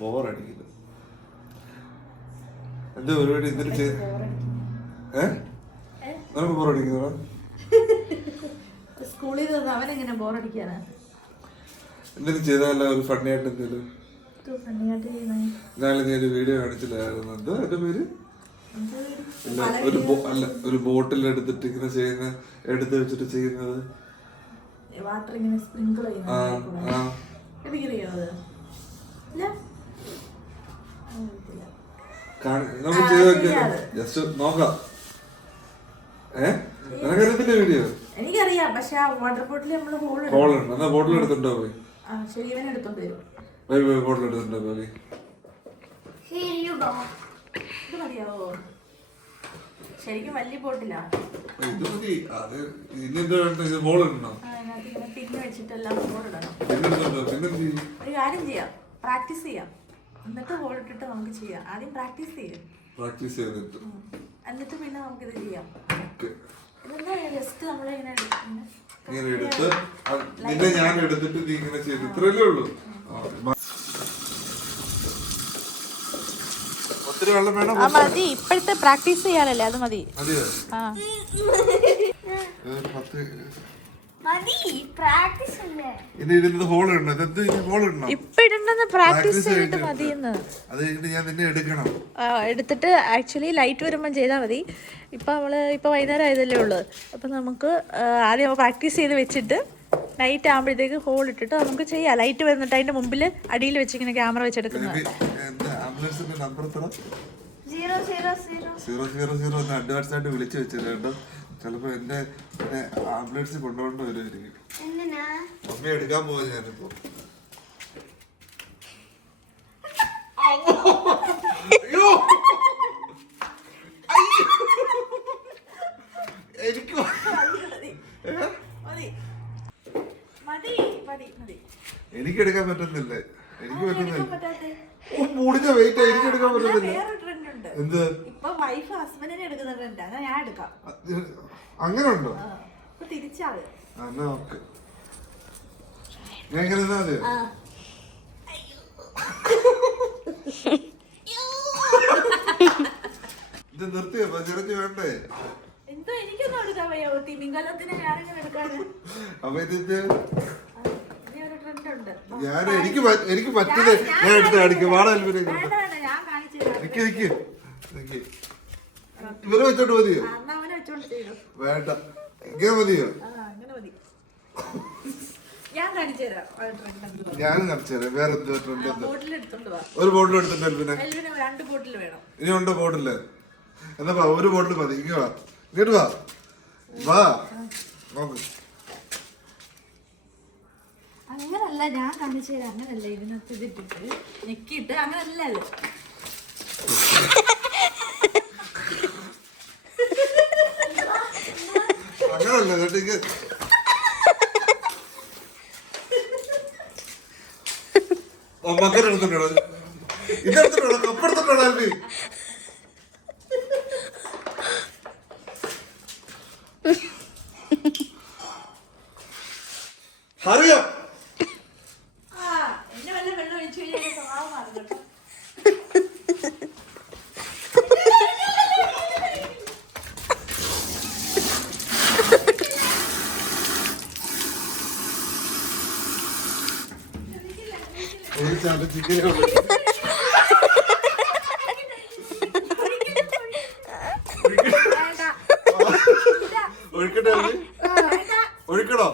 ബോറടിക്കുന്നു. എന്താ പരിപാടി? എന്തിനു ചെയ്ത് നിനക്ക് ബോറടിക്കുന്നോ? സ്കൂളിൽ നിന്ന് അവനെങ്ങനെ ബോറടിക്കാനാ? എന്തെങ്കിലും ചെയ്താലോ, ഒരു ഫണ്ണി ആയിട്ട് എന്തെങ്കിലും. ഇന്നാളെ നീ ഒരു വീഡിയോ കാണിച്ചില്ലായിരുന്നു, എന്തോ എന്റെ പേര് ഒരു ബോട്ടിൽ എടുത്തിട്ട് ഇങ്ങനെ ചെയ്യുന്ന, എടുത്ത് വെച്ചിട്ട് ചെയ്യുന്നത്. വാട്ടർ ഇങ്ങനെ സ്പ്രിങ്കിൾ ചെയ്യുന്നത്. നമുക്ക് ചെയ്ത് ജസ്റ്റ് നോക്കാം. നിനക്കറിയത്തില്ല വീഡിയോ? എനിക്കറിയാം, പക്ഷെ ആ വാട്ടർ ബോട്ടിൽ നമ്മള് ഹോളുണ്ട്. എന്നാ ബോട്ടിൽ എടുത്തിട്ടുണ്ടോ പോയി? ശരി, ഇവൻ എടുത്തോണ്ട് വരും. ബോട്ടിൽ എടുത്തിട്ടുണ്ടോ പോയി? ഇത് മതിയാവോ? ശരിക്കും വലിയ ബോട്ടിലാ. ഇത് മതി. അത് ഇനിയെന്താ വേണ്ട? ഇത് ഹോളുണ്ടോ? ഇങ്ങനെ പിന്ന് വെച്ചിട്ടെല്ലാം ഹോളിടണം. ഒരു കാര്യം ചെയ്യാം, പ്രാക്ടീസ് ചെയ്യാം, എന്നിട്ട് ഹോൾ ഇട്ടിട്ട് നമുക്ക് ചെയ്യാം. ആദ്യം പ്രാക്ടീസ് ചെയ്യാം, പ്രാക്ടീസ് ചെയ്തിട്ട് എന്നിട്ട് പിന്നെ നമുക്കിത് ചെയ്യാം. ഇതെന്താ ജസ്റ്റ് നമ്മളിങ്ങനെ ഇങ്ങനെ എടുത്ത് നിന്നെ ഞാൻ എടുത്തിട്ട് നീ ഇങ്ങനെ ചെയ്ത്, ഇത്രയല്ലേ ഉള്ളൂ. ഒത്തിരി വെള്ളം വേണം. മതി, ഇപ്പോഴത്തെ പ്രാക്ടീസ് ചെയ്യാനല്ലേ, അത് മതി. എടുത്തിട്ട് ആക്ച്വലി ലൈറ്റ് വരുമ്പോൾ ചെയ്താൽ മതി. ഇപ്പൊ വൈകുന്നേരം ആയതല്ലേ ഉള്ളു. അപ്പൊ നമുക്ക് ആദ്യം പ്രാക്ടീസ് ചെയ്ത് വെച്ചിട്ട് നൈറ്റ് ആകുമ്പോഴത്തേക്ക് ഹോൾ ഇട്ടിട്ട് നമുക്ക് ചെയ്യാം. ലൈറ്റ് വന്നിട്ട് അതിന്റെ മുമ്പിൽ അടിയിൽ വെച്ചിങ്ങനെ ക്യാമറ വെച്ചെടുക്കുന്നത്. അഡ്വാൻസ് ആയിട്ട് വിളിച്ചു വെച്ചത് കേട്ടോ. ചിലപ്പോ എന്റെ ആംബുലൻസ് കൊണ്ടുകൊണ്ട് വരുമായിരിക്കും. മമ്മി എടുക്കാൻ പോവാ ഞാനിപ്പോ. അയ്യോ, എനിക്ക് എടുക്കാൻ പറ്റുന്നില്ല. എനിക്ക് പറ്റുന്നില്ല. മുടിഞ്ഞ വെയിറ്റ് എനിക്ക് എടുക്കാൻ പറ്റുന്നില്ല. എന്ത് അങ്ങനെ ഉണ്ടോ? എന്നാ ഓക്കെ, ഞാൻ എങ്ങനെ ഇത് നിർത്തിയപ്പോ ചെറിച്ച് വേണ്ടേ? അപ്പൊ ഇതിന്റെ ഞാൻ എനിക്ക് പറ്റില്ല. ഞാൻ എടുത്ത് കാണിക്കും. ഇവരെ വെച്ചോണ്ട് മതിയോ? വേണ്ട, ഇങ്ങനെ മതിയോ? ഞാനും കാണിച്ചു തരാം. വേറെ എന്തോ ട്രെൻഡ്? ഒരു ബോട്ടിൽ എടുത്തിട്ട് പിന്നെ ഇനി ഉണ്ടോ ബോട്ടില്? എന്നാ ഒരു ബോട്ടിൽ മതി. ഇങ്ങോട്ട് വാ നോക്ക്. അങ്ങനല്ല, ഞാൻ കാണിച്ചു തരാം. അങ്ങനല്ല, ഇതിനകത്ത് ഇതിട്ടിട്ട് ഞെക്കിയിട്ട് അങ്ങനല്ലല്ലോ. അങ്ങനല്ല കേട്ടോ. മകൻ എടുത്തിട്ടോ, ഇതെടുത്തിട്ടോ, കപ്പെടുത്തിട്ടോ. അൽവി അറിയാം. ഒഴിക്കണോ?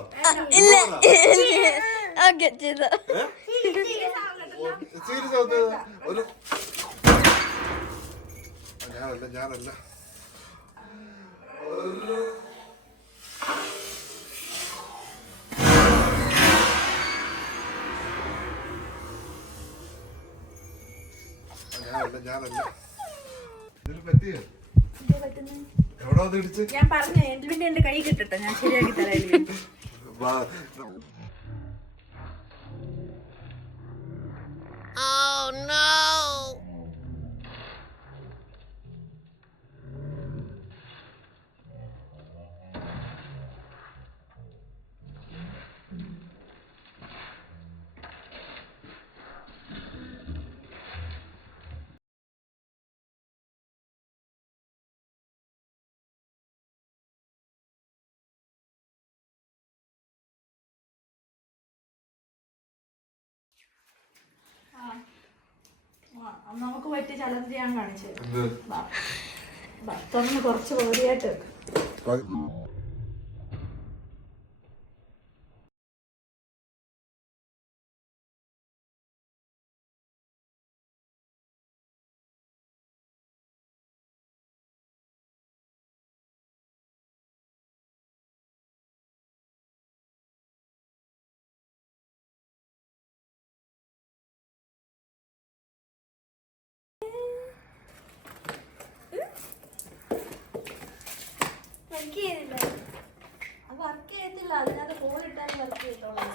ഞാനല്ല ഇതിന് പറ്റിയോ? എവിടാ ഇടിച്ച്? ഞാൻ പറഞ്ഞു എൽവിന്റെ എന്റെ കൈ കിട്ടട്ടെ, ഞാൻ ശരിയാക്കി തരാം. Oh no! നമുക്ക് പറ്റിയ ചലഞ്ച് ഞാൻ കാണിച്ചു തുറന്ന് കുറച്ച് പകുതിയായിട്ട് വെക്കും. വർക്ക് ചെയ്തില്ല, അതിനകത്ത് ഹോൾ ഇട്ടാലും വർക്ക് ചെയ്തോളാം.